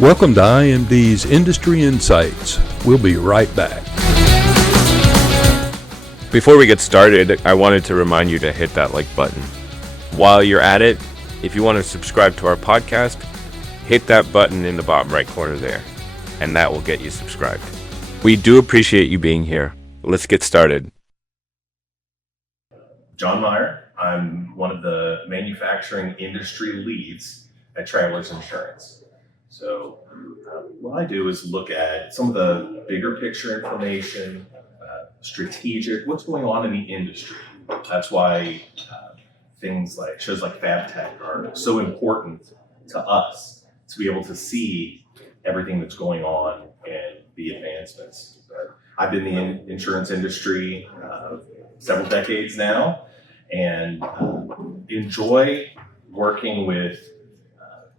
Welcome to IMD's Industry Insights. We'll be right back. Before we get started, I wanted to remind you to hit that like button. While you're at it, if you want to subscribe to our podcast, hit that button in the bottom right corner there, and that will get you subscribed. We do appreciate you being here. Let's get started. John Meyer. I'm one of the manufacturing industry leads at Travelers Insurance. So what I do is look at some of the bigger picture information, strategic, what's going on in the industry. That's why things like shows like FABTECH are so important to us, to be able to see everything that's going on and the advancements. I've been in the insurance industry several decades now, and enjoy working with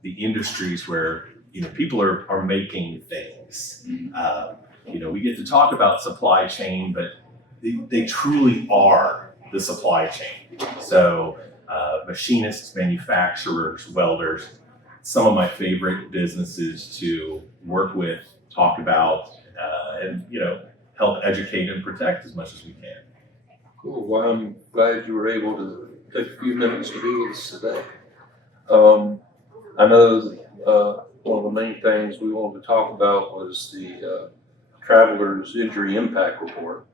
the industries where people are making things. We get to talk about supply chain, but they truly are the supply chain. So machinists, manufacturers, welders, some of my favorite businesses to work with, talk about, and help educate and protect as much as we can. Cool. Well, I'm glad you were able to take a few minutes to be with us today. I know one of the main things we wanted to talk about was the Travelers Injury Impact Report.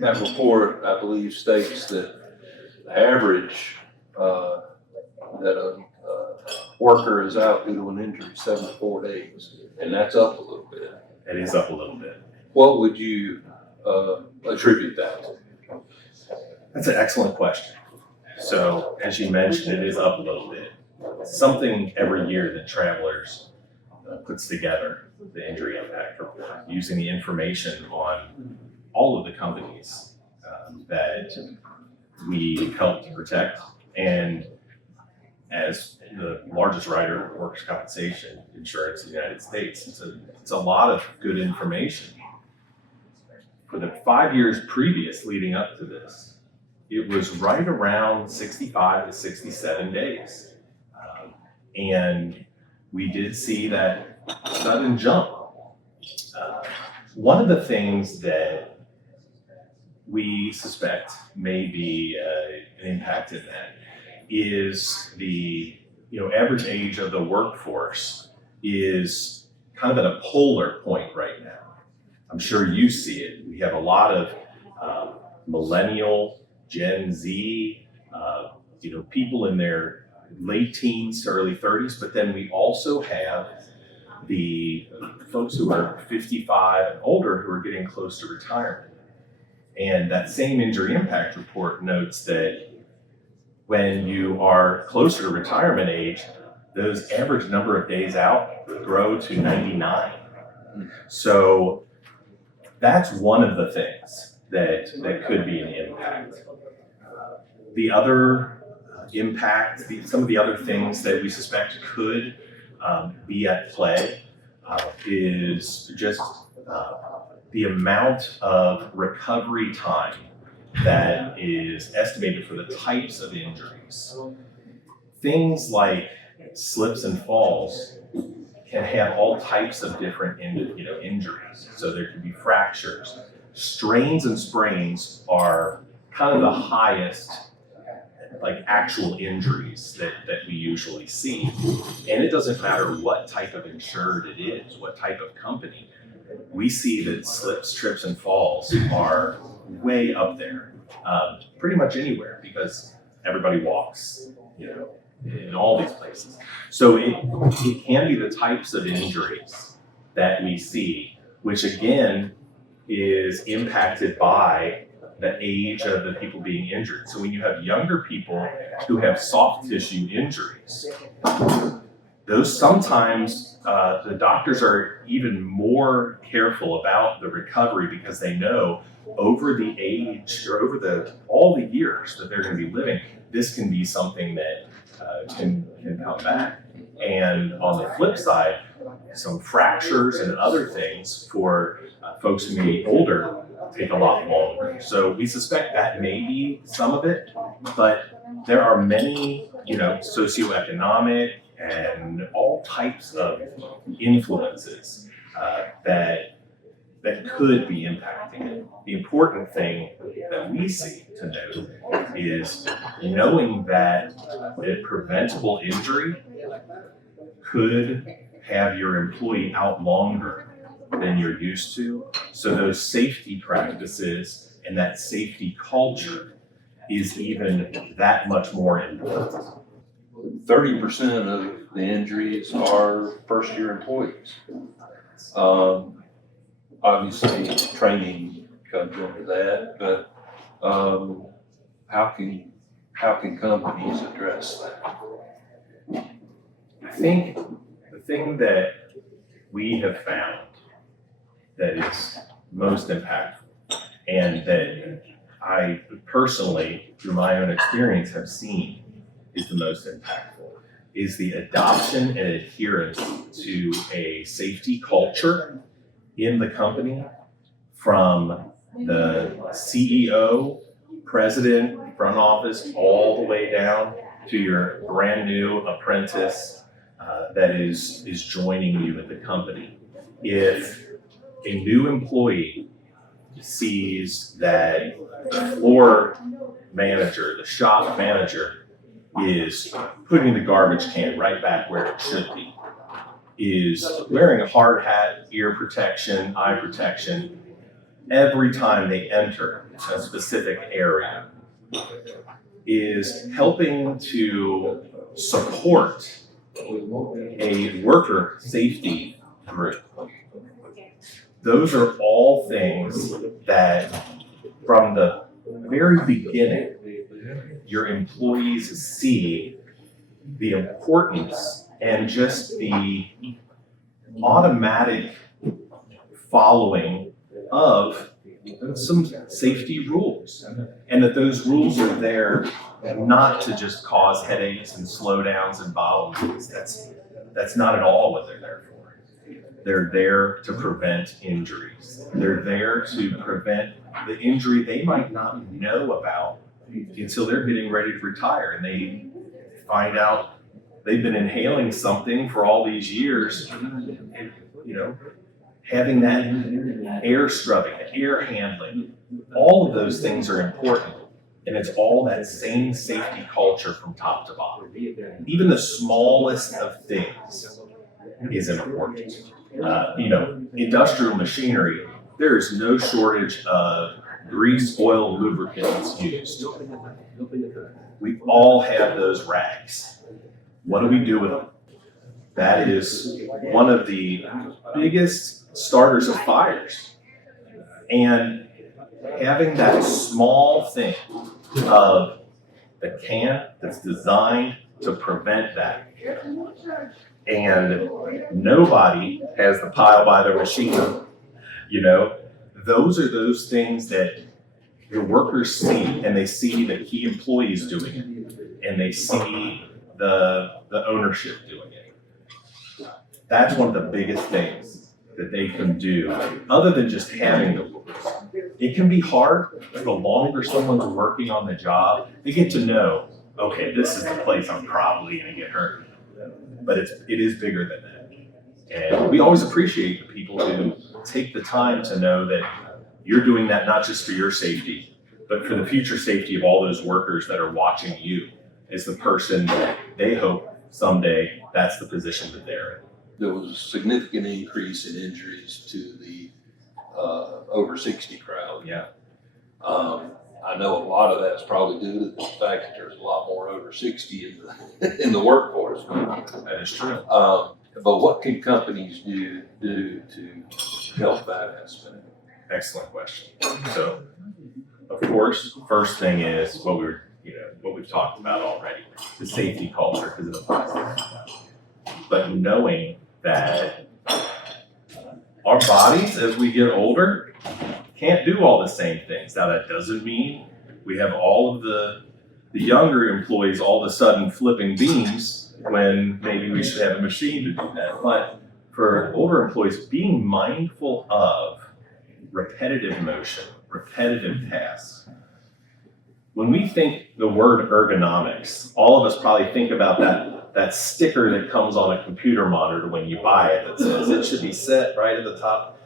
That report, I believe, states that the average that a worker is out due to an injury 7 to 4 days, and that's up a little bit. It is up a little bit. What would you attribute that to? That's an excellent question. So, as you mentioned, it is up a little bit. Something every year that Travelers puts together, the Injury Impact Report, using the information on all of the companies that we help to protect. And as the largest writer of workers' compensation insurance in the United States, it's a lot of good information. For the 5 years previous leading up to this, it was right around 65 to 67 days. And we did see that sudden jump. One of the things that we suspect may be an impact in that is the average age of the workforce is kind of at a polar point right now. I'm sure you see it. We have a lot of millennial, Gen Z, people in their late teens to early 30s, but then we also have the folks who are 55 and older who are getting close to retirement. And that same Injury Impact Report notes that when you are closer to retirement age, those average number of days out grow to 99. So that's one of the things that could be an impact. The other impact, some of the other things that we suspect could be at play is just the amount of recovery time that is estimated for the types of injuries. Things like slips and falls can have all types of different injuries. So there can be fractures. Strains and sprains are kind of the highest actual injuries that we usually see. And it doesn't matter what type of insured it is, what type of company. We see that slips, trips, and falls are way up there, pretty much anywhere, because everybody walks, in all these places. So it can be the types of injuries that we see, which again is impacted by the age of the people being injured. So when you have younger people who have soft tissue injuries, those sometimes the doctors are even more careful about the recovery because they know over the age or over all the years that they're going to be living, this can be something that can come back. And on the flip side, some fractures and other things for folks who may be older take a lot longer. So we suspect that may be some of it, but there are many, socioeconomic and all types of influences that could be impacting it. The important thing that we see to note is knowing that a preventable injury could have your employee out longer than you're used to. So those safety practices and that safety culture is even that much more important. 30% of the injuries are first-year employees. Obviously, training comes into that, but how can companies address that? I think the thing that we have found that is most impactful, and that I personally, through my own experience, have seen is the most impactful, is the adoption and adherence to a safety culture in the company, from the CEO, president, front office, all the way down to your brand new apprentice that is joining you at the company. If a new employee sees that the floor manager, the shop manager, is putting the garbage can right back where it should be, is wearing a hard hat, ear protection, eye protection, every time they enter a specific area, is helping to support a worker safety group. Those are all things that, from the very beginning, your employees see the importance and just the automatic following of some safety rules, and that those rules are there not to just cause headaches and slowdowns and bottlenecks. That's not at all what they're there for. They're there to prevent injuries. They're there to prevent the injury they might not know about until they're getting ready to retire, and they find out they've been inhaling something for all these years, and, having that air scrubbing, air handling, all of those things are important. And it's all that same safety culture from top to bottom. Even the smallest of things is important. Industrial machinery, there is no shortage of grease, oil, lubricants used. We all have those rags. What do we do with them? That is one of the biggest starters of fires. And having that small thing of the can that's designed to prevent that. And nobody has the pile by the machine. Those are those things that your workers see, and they see the key employees doing it, and they see the ownership doing it. That's one of the biggest things that they can do, other than just having the rules. It can be hard, but the longer someone's working on the job, they get to know, okay, this is the place I'm probably going to get hurt. But it is bigger than that. And we always appreciate the people who take the time to know that you're doing that not just for your safety, but for the future safety of all those workers that are watching you as the person that they hope someday that's the position that they're in. There was a significant increase in injuries to the over 60 crowd. Yeah. I know a lot of that's probably due to the fact that there's a lot more over 60 in the workforce. That is true. But what can companies do to help that aspect? Excellent question. So, of course, first thing is what we've talked about already, the safety culture, because it applies there. But knowing that our bodies, as we get older, can't do all the same things. Now, that doesn't mean we have all of the younger employees all of a sudden flipping beams when maybe we should have a machine to do that. But for older employees, being mindful of repetitive motion, repetitive tasks. when we think the word ergonomics, all of us probably think about that sticker that comes on a computer monitor when you buy it that says it should be set right at the top.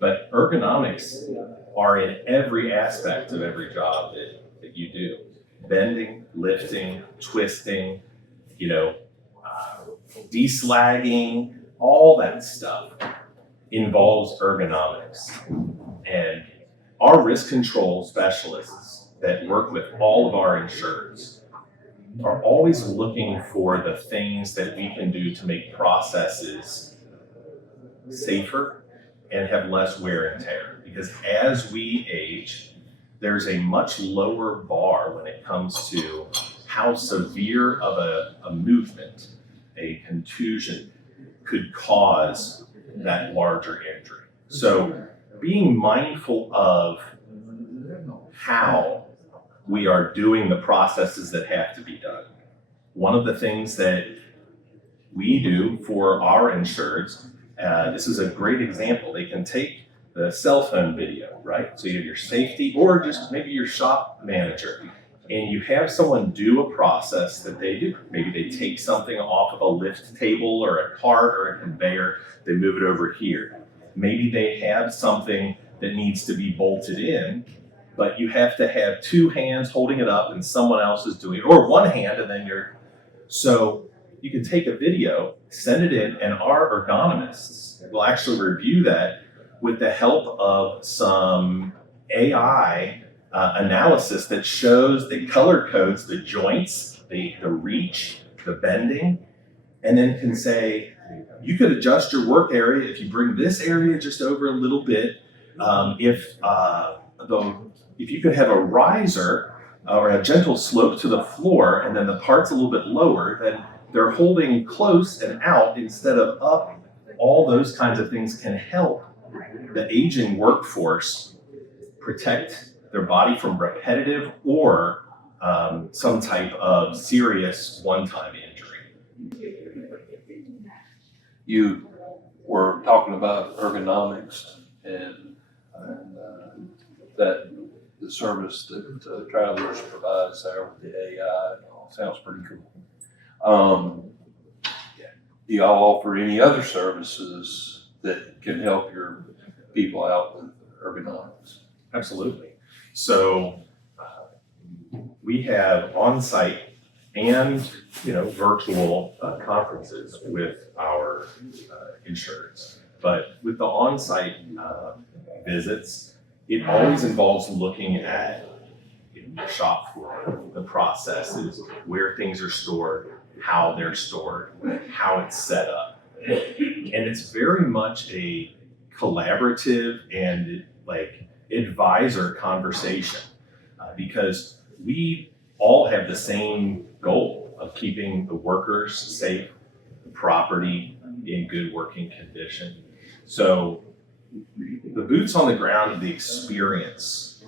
But ergonomics are in every aspect of every job that you do. Bending, lifting, twisting, deslagging, all that stuff involves ergonomics. And our risk control specialists that work with all of our insureds are always looking for the things that we can do to make processes safer and have less wear and tear. Because as we age, there's a much lower bar when it comes to how severe of a movement, a contusion, could cause that larger injury. So being mindful of how we are doing the processes that have to be done. One of the things that we do for our insureds, this is a great example. They can take the cell phone video, right? So you have your safety or just maybe your shop manager, and you have someone do a process that they do. Maybe they take something off of a lift table or a cart or a conveyor, they move it over here. Maybe they have something that needs to be bolted in, but you have to have two hands holding it up and someone else is doing it, or one hand and then so you can take a video, send it in, and our ergonomists will actually review that with the help of some AI analysis that shows, the color codes the joints, the reach, the bending, and then can say, you could adjust your work area if you bring this area just over a little bit. If you could have a riser or a gentle slope to the floor and then the part's a little bit lower, then they're holding close and out instead of up. All those kinds of things can help the aging workforce protect their body from repetitive or some type of serious one-time injury. You were talking about ergonomics and that the service that Travelers provides there with the AI sounds pretty cool. Do y'all offer any other services that can help your people out with ergonomics? Absolutely. So we have on-site and virtual conferences with our insureds. But with the on-site visits, it always involves looking at the shop floor, the processes, where things are stored, how they're stored, how it's set up. And it's very much a collaborative and advisor conversation because we all have the same goal of keeping the workers safe, the property in good working condition. So the boots on the ground, the experience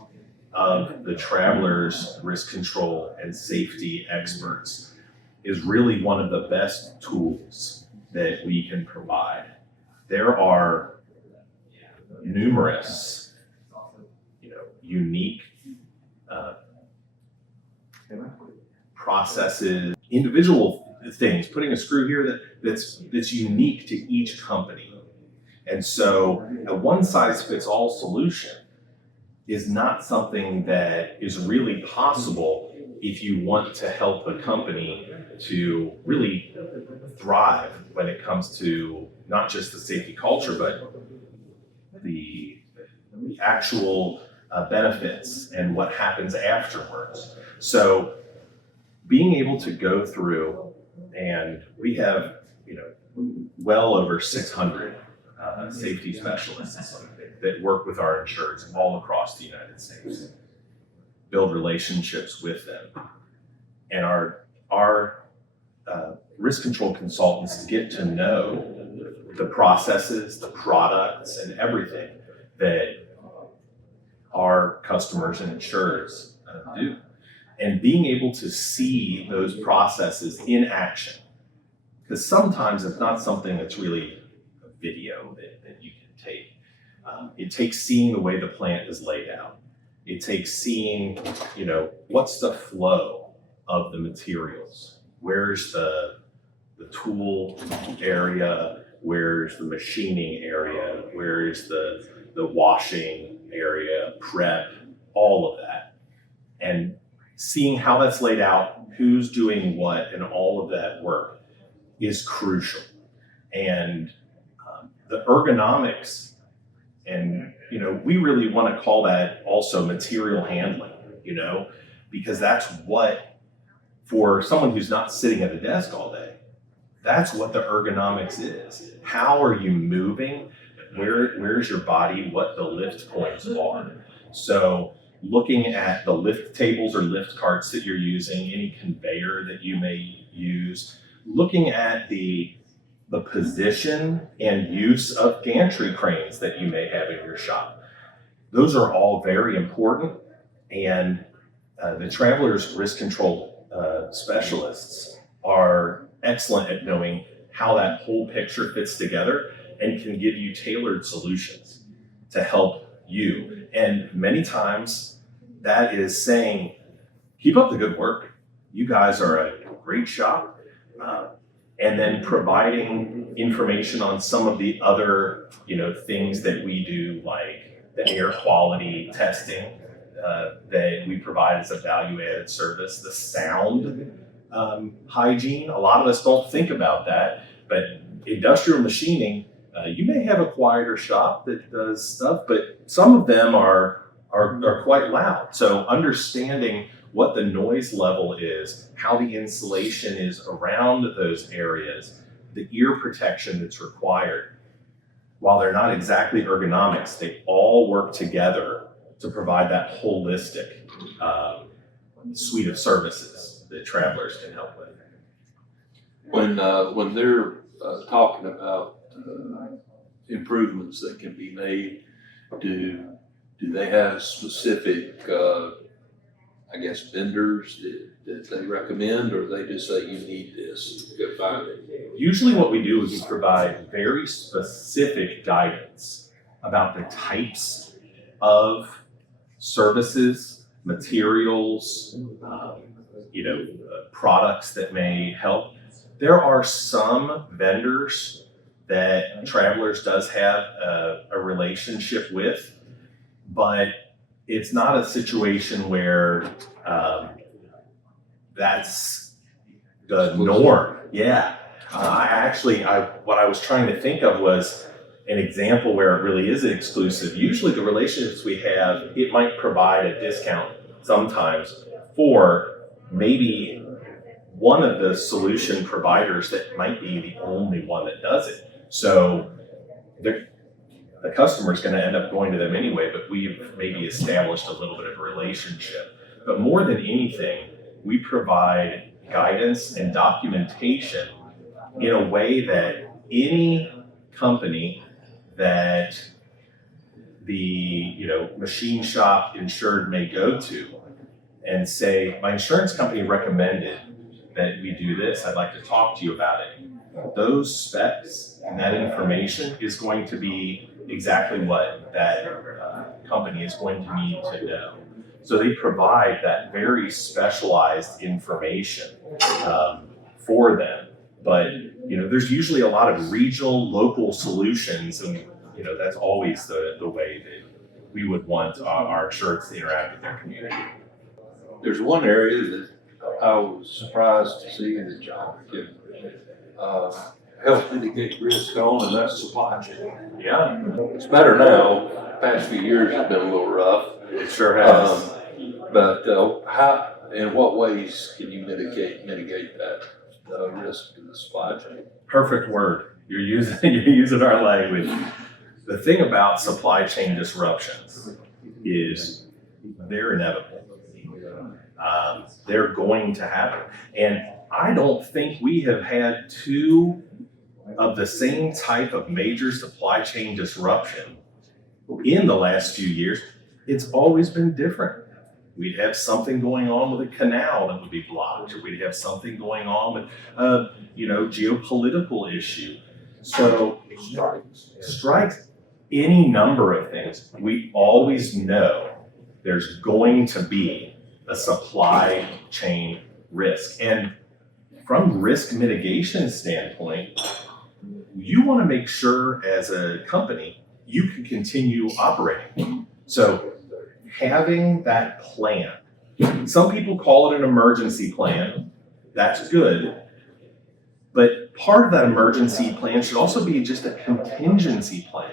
of the Travelers risk control and safety experts is really one of the best tools that we can provide. There are numerous, unique processes, individual things, putting a screw here that's unique to each company. And so a one-size-fits-all solution is not something that is really possible if you want to help a company to really thrive when it comes to not just the safety culture, but the actual benefits and what happens afterwards. So being able to go through, and we have, well over 600 safety specialists that work with our insureds all across the United States, build relationships with them. And our risk control consultants get to know the processes, the products, and everything that our customers and insurers do. And being able to see those processes in action, because sometimes it's not something that's really a video that you can take. It takes seeing the way the plant is laid out. It takes seeing, what's the flow of the materials? Where's the tool area? Where's the machining area? Where's the washing area, prep, all of that. And seeing how that's laid out, who's doing what, and all of that work is crucial. And the ergonomics, and we really want to call that also material handling, because that's what, for someone who's not sitting at a desk all day, that's what the ergonomics is. How are you moving? Where's your body? What the lift points are. So looking at the lift tables or lift carts that you're using, any conveyor that you may use, looking at the position and use of gantry cranes that you may have in your shop. Those are all very important, and the Travelers risk control specialists are excellent at knowing how that whole picture fits together and can give you tailored solutions to help you. And many times that is saying, keep up the good work. You guys are a great shop. And then providing information on some of the other, things that we do, like the air quality testing that we provide as a value-added service, the sound hygiene. A lot of us don't think about that, but industrial machining, you may have a quieter shop that does stuff, but some of them are quite loud. So understanding what the noise level is, how the insulation is around those areas, the ear protection that's required. While they're not exactly ergonomics, they all work together to provide that holistic suite of services that Travelers can help with. When they're talking about improvements that can be made, do they have specific vendors that they recommend, or they just say you need this, go find it? Usually what we do is we provide very specific guidance about the types of services, materials, products that may help. There are some vendors that Travelers does have a relationship with, but it's not a situation where that's the norm. Yeah. What I was trying to think of was an example where it really is an exclusive. Usually the relationships we have, it might provide a discount sometimes for maybe one of the solution providers that might be the only one that does it. So the customer is going to end up going to them anyway, but we've maybe established a little bit of a relationship. But more than anything, we provide guidance and documentation in a way that any company that the machine shop insured may go to and say, my insurance company recommended that we do this, I'd like to talk to you about it. Those specs and that information is going to be exactly what that company is going to need to know. So they provide that very specialized information for them. But there's usually a lot of regional, local solutions, and that's always the way that we would want our insureds to interact with their community. There's one area that I was surprised to see that y'all can help mitigate risk on, and that's supply chain. Yeah, It's better now. The past few years have been a little rough. it sure has. But how, in what ways can you mitigate that risk to the supply chain? Perfect word. You're using our language. The thing about supply chain disruptions is they're inevitable. They're going to happen. And I don't think we have had two of the same type of major supply chain disruption in the last few years. It's always been different. We'd have something going on with a canal that would be blocked, or we'd have something going on with geopolitical issue. So strikes, any number of things. We always know there's going to be a supply chain risk. And from risk mitigation standpoint, you want to make sure as a company you can continue operating. So having that plan, some people call it an emergency plan. That's good. But part of that emergency plan should also be just a contingency plan.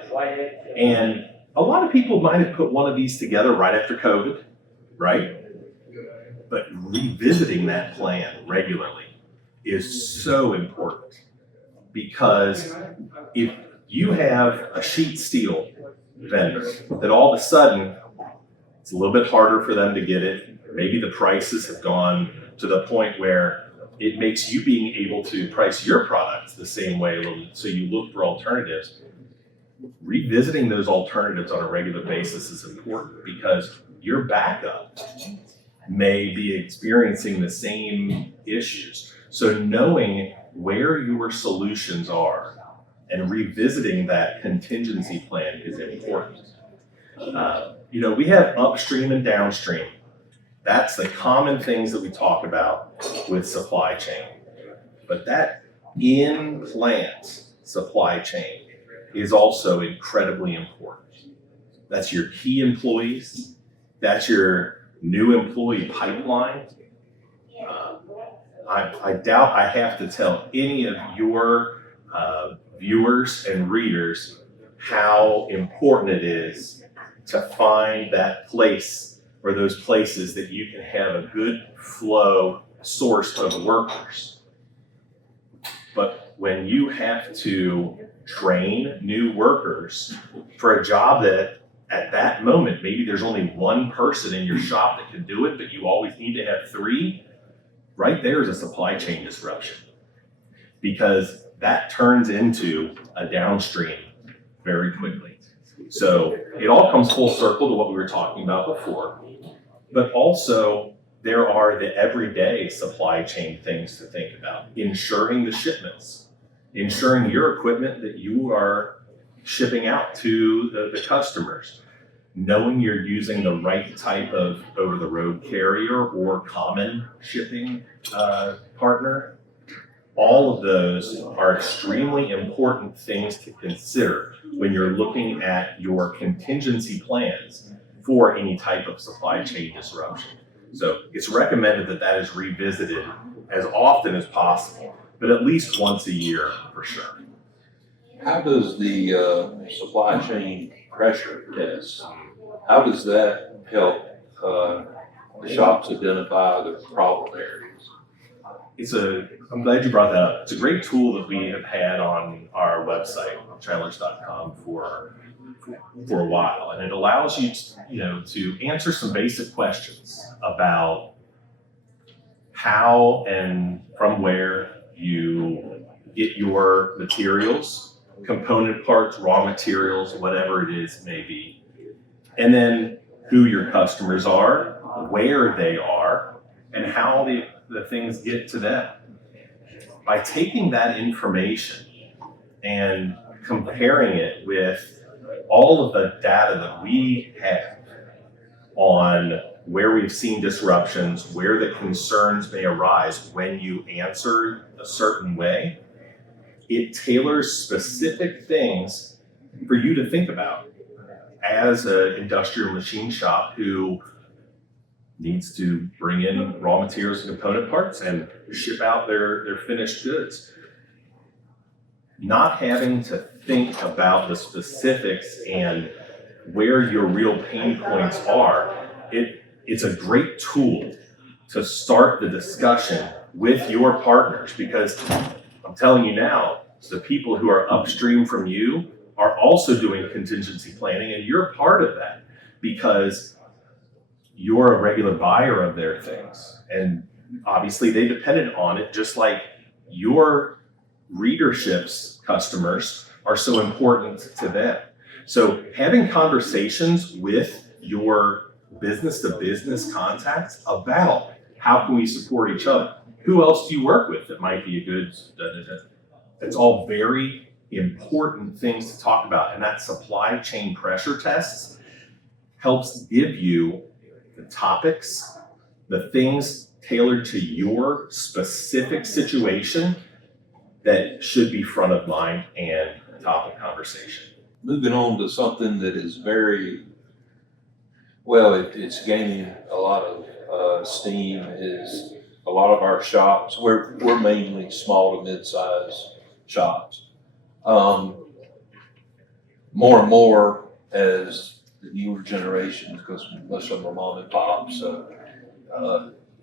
And a lot of people might have put one of these together right after COVID, right? But revisiting that plan regularly is so important, because if you have a sheet steel vendor that all of a sudden it's a little bit harder for them to get it, maybe the prices have gone to the point where it makes you being able to price your products the same way, so you look for alternatives. Revisiting those alternatives on a regular basis is important, because your backup may be experiencing the same issues. So knowing where your solutions are and revisiting that contingency plan is important. We have upstream and downstream. That's the common things that we talk about with supply chain. But that in-plant supply chain is also incredibly important. That's your key employees. That's your new employee pipeline. I doubt I have to tell any of your viewers and readers how important it is to find that place, or those places that you can have a good flow source of workers. But when you have to train new workers for a job that at that moment, maybe there's only one person in your shop that can do it, but you always need to have 3, right there is a supply chain disruption, because that turns into a downstream very quickly. So it all comes full circle to what we were talking about before, but also there are the everyday supply chain things to think about. Ensuring the shipments, ensuring your equipment that you are shipping out to the customers, knowing you're using the right type of over-the-road carrier or common shipping partner. All of those are extremely important things to consider when you're looking at your contingency plans for any type of supply chain disruption. So it's recommended that that is revisited as often as possible, but at least once a year for sure. How does the supply chain pressure test, how does that help the shops identify the problem areas? I'm glad you brought that up. It's a great tool that we have had on our website, trailers.com, for a while, and it allows you to answer some basic questions about how and from where you get your materials, component parts, raw materials, whatever it is may be, and then who your customers are, where they are, and how the things get to them. By taking that information and comparing it with all of the data that we have on where we've seen disruptions, where the concerns may arise when you answer a certain way, it tailors specific things for you to think about as an industrial machine shop who needs to bring in raw materials and component parts and ship out their finished goods. Not having to think about the specifics and where your real pain points are, it's a great tool to start the discussion with your partners, because I'm telling you now, the people who are upstream from you are also doing contingency planning, and you're part of that because you're a regular buyer of their things. And obviously they depended on it, just like your readership's customers are so important to them. So having conversations with your business to business contacts about how can we support each other? Who else do you work with that might be a good, it's all very important things to talk about. And that supply chain pressure tests helps give you the topics, the things tailored to your specific situation that should be front of mind and top of conversation. Moving on to something that is very, well, it's gaining a lot of steam is a lot of our shops. We're mainly small to mid-size shops. More and more as the newer generations, because most of them are mom and pop, so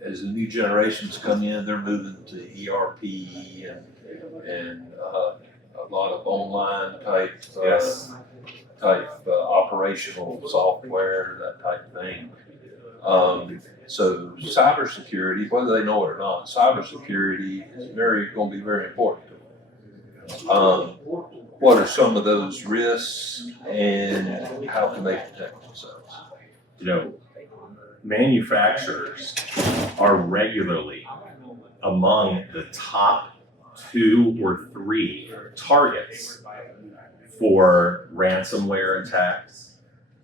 as the new generations come in, they're moving to ERP and a lot of online type operational software, that type of thing. So cybersecurity, whether they know it or not, cybersecurity is going to be very important to them. What are some of those risks and how can they protect themselves? You know, manufacturers are regularly among the top 2 or 3 targets for ransomware attacks,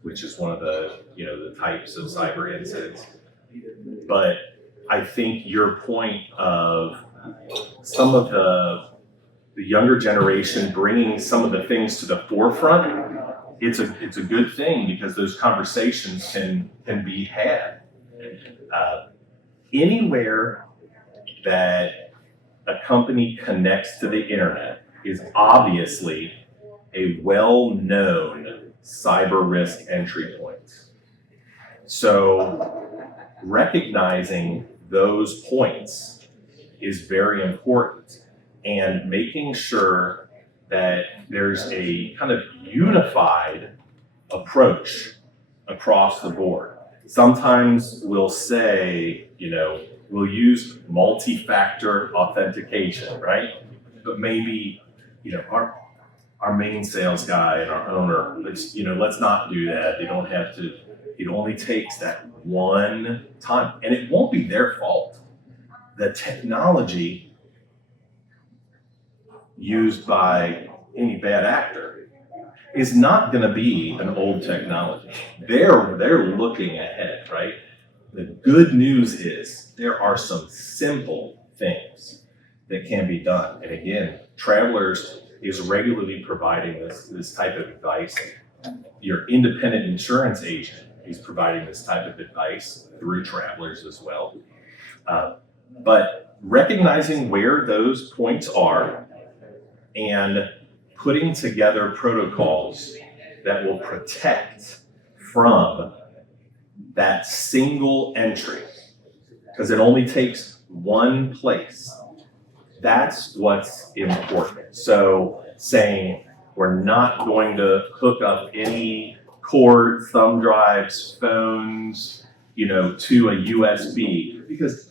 which is one of the types of cyber incidents. But I think your point of some of the younger generation bringing some of the things to the forefront, it's a good thing because those conversations can be had. Anywhere that a company connects to the internet is obviously a well-known cyber risk entry point. So recognizing those points is very important, and making sure that there's a kind of unified approach across the board. Sometimes we'll say, we'll use multi-factor authentication, right? But maybe, our main sales guy and our owner, let's not do that. They don't have to. It only takes that one time, and it won't be their fault. The technology used by any bad actor is not going to be an old technology. They're looking ahead, right? The good news is there are some simple things that can be done. And again, Travelers is regularly providing this type of advice. Your independent insurance agent is providing this type of advice through Travelers as well. But recognizing where those points are and putting together protocols that will protect from that single entry, because it only takes one place. That's what's important. So saying we're not going to hook up any cord, thumb drives, phones, to a USB, because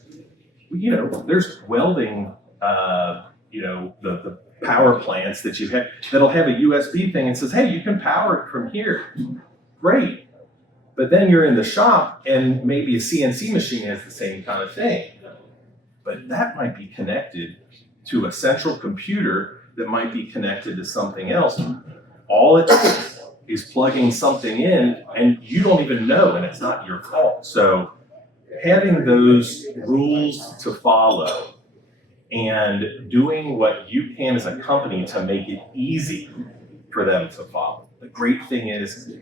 there's welding, the power plants that you have that'll have a USB thing and says, hey, you can power it from here. Great. But then you're in the shop and maybe a CNC machine has the same kind of thing. But that might be connected to a central computer that might be connected to something else. All it is plugging something in and you don't even know, and it's not your fault. So having those rules to follow and doing what you can as a company to make it easy for them to follow. The great thing is,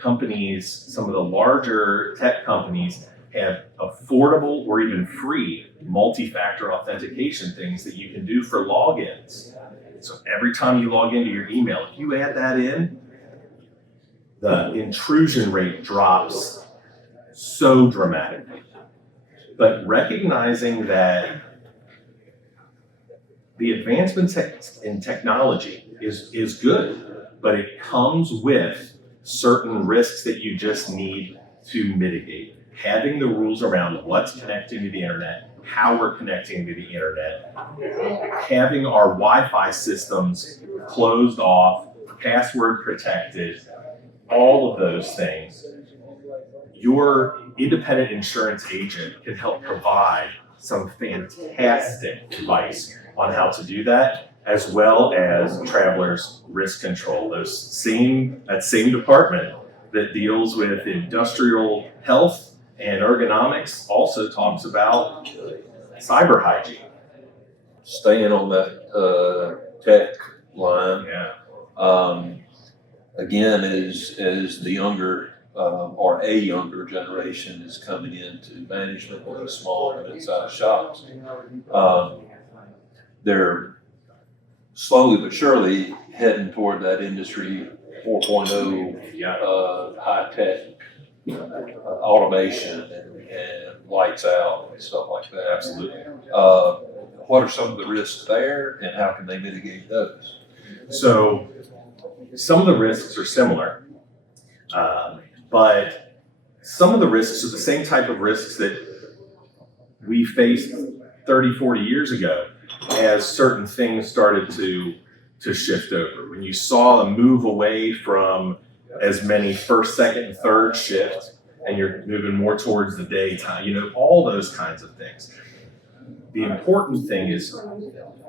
companies, some of the larger tech companies have affordable or even free multi-factor authentication things that you can do for logins. So every time you log into your email, if you add that in, the intrusion rate drops so dramatically. But recognizing that the advancements in technology is good, but it comes with certain risks that you just need to mitigate. Having the rules around what's connecting to the internet, how we're connecting to the internet, having our Wi-Fi systems closed off, password protected, all of those things. Your independent insurance agent can help provide some fantastic advice on how to do that, as well as Travelers Risk Control, that same department that deals with industrial health And ergonomics also talks about cyber hygiene. Staying on that tech line, Yeah. again, as the younger or a younger generation is coming into management of these small and mid-sized shops, they're slowly but surely heading toward that industry 4.0 Yeah. high-tech automation and lights out and stuff like that. Absolutely. What are some of the risks there, and how can they mitigate those? So some of the risks are similar, but some of the risks are the same type of risks that we faced 30, 40 years ago as certain things started to shift over. When you saw a move away from as many first, second, and third shift, and you're moving more towards the daytime, all those kinds of things. The important thing is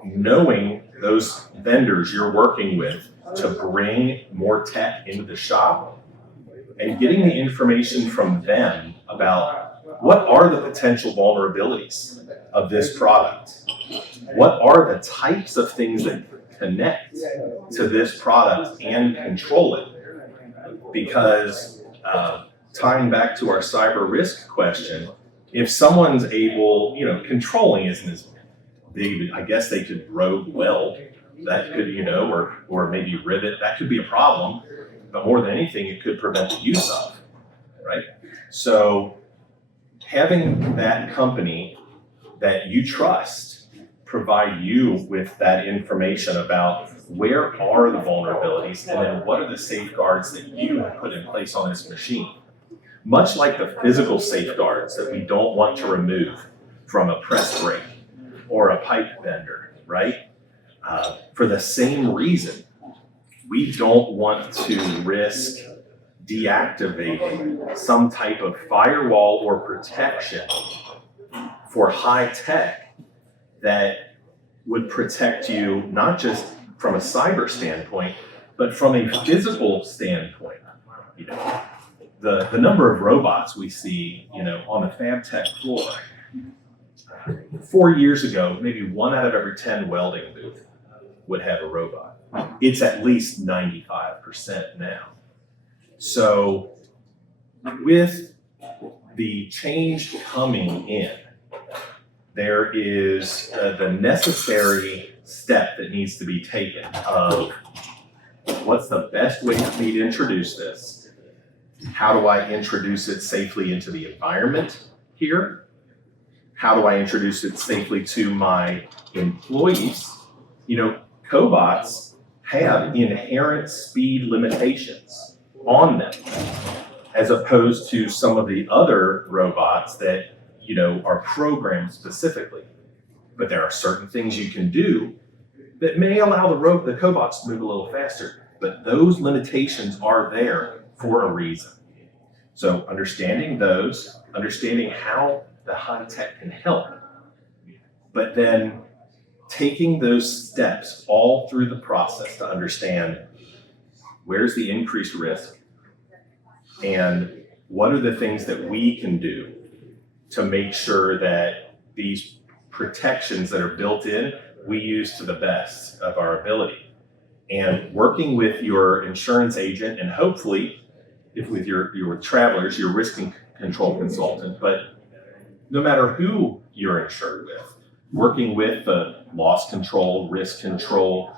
knowing those vendors you're working with to bring more tech into the shop and getting the information from them about what are the potential vulnerabilities of this product. What are the types of things that connect to this product and control it? Because tying back to our cyber risk question, if someone's able, controlling isn't as big, I guess they could rogue weld, that could, or maybe rivet, that could be a problem, but more than anything, it could prevent the use of, right? So having that company that you trust provide you with that information about where are the vulnerabilities and then what are the safeguards that you have put in place on this machine. Much like the physical safeguards that we don't want to remove from a press brake or a pipe bender, right? For the same reason, we don't want to risk deactivating some type of firewall or protection for high tech that would protect you not just from a cyber standpoint, but from a physical standpoint. The number of robots we see, on the FABTECH floor. 4 years ago, maybe 1 out of every 10 welding booth would have a robot. It's at least 95% now. So with the change coming in, there is the necessary step that needs to be taken of what's the best way for me to introduce this? How do I introduce it safely into the environment here? How do I introduce it safely to my employees? Cobots have inherent speed limitations on them, as opposed to some of the other robots that, are programmed specifically. But there are certain things you can do that may allow the cobots to move a little faster, but those limitations are there for a reason. So understanding those, understanding how the high tech can help, but then taking those steps all through the process to understand where's the increased risk and what are the things that we can do to make sure that these protections that are built in, we use to the best of our ability. And working with your insurance agent and hopefully, if with your travelers, your risk control consultant, but no matter who you're insured with, working with the loss control, risk control,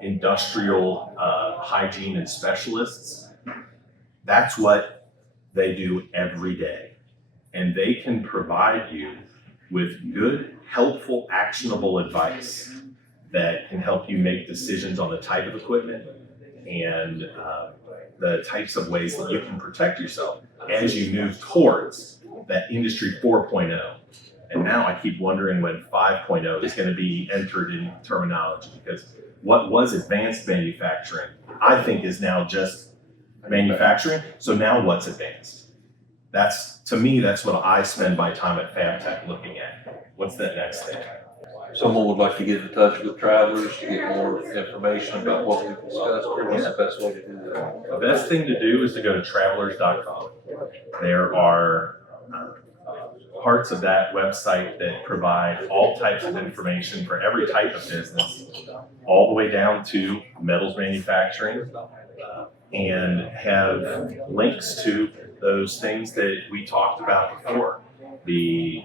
industrial hygiene and specialists, that's what they do every day. And they can provide you with good, helpful, actionable advice that can help you make decisions on the type of equipment and the types of ways that you can protect yourself as you move towards that industry 4.0. And now I keep wondering when 5.0 is going to be entered in terminology, because what was advanced manufacturing, I think, is now just manufacturing. So now what's advanced? To me, that's what I spend my time at FABTECH looking at. What's that next thing? Someone would like to get in touch with travelers to get more information about what we've discussed. What's the best way to do that? The best thing to do is to go to travelers.com. There are parts of that website that provide all types of information for every type of business, all the way down to metals manufacturing, and have links to those things that we talked about before. The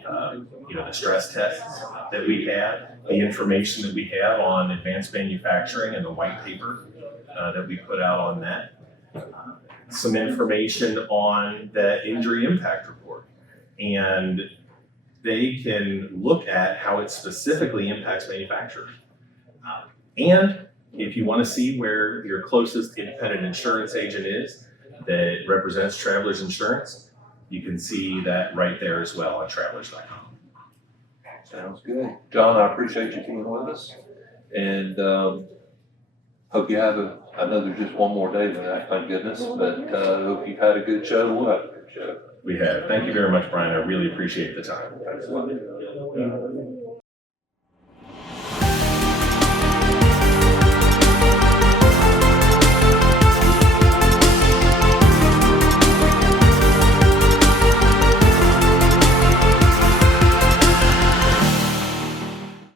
the stress tests that we had, the information that we have on advanced manufacturing and the white paper that we put out on that. Some information on the injury impact report. And they can look at how it specifically impacts manufacturers. And if you want to see where your closest independent insurance agent is that represents Travelers Insurance, you can see that right there as well on travelers.com. Sounds good. John, I appreciate you being with us. And hope you have I know there's just one more day tonight, thank goodness, but hope you've had a good show. We'll have a good show. We have. Thank you very much, Brian. I really appreciate the time. Thanks a lot.